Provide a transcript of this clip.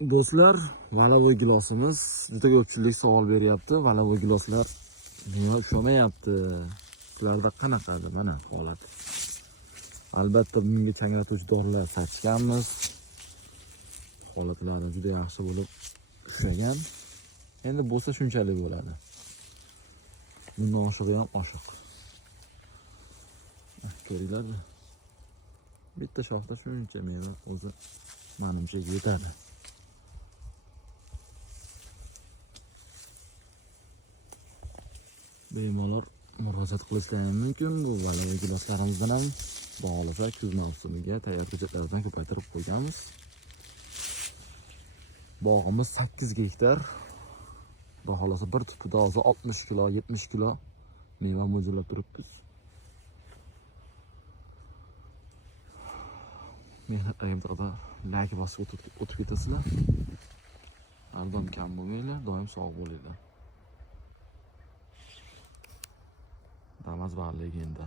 Do'stlar, valavoy gilosimiz juda ko'pchilik savol beryapti. Valavoy giloslar nima ushamayapti? Sizlarda qanaqadir mana holat? Albatta bunga changlatuvchi dorilar sachganmiz. Holatlari juda yaxshi bo'lib ushlagan. Endi bo'lsa shunchalik bo'ladi. Bundan oshig'i ham oshiq. Ko'ringlar. Bitta shoxda shuncha meva o'zi menimcha yetadi. Bemalol murojaat qilishlari mumkin. Bu valavoy giloslarimizdan ham bog'lasa kuz mavsumiga tayyor hujjatlardan ko'paytirib qo'yganmiz. Bog'imiz 8 gektar. Xudo xolasa bir tupida hozir 60 kilo, 70 kilo meva mo'ljallab turibmiz. Mehnatlarimizda qadar like bosib o'tib ketasizlar. Ardon kam bo'lmanglar, doim sog' bo'linglar. Damas barligi endi.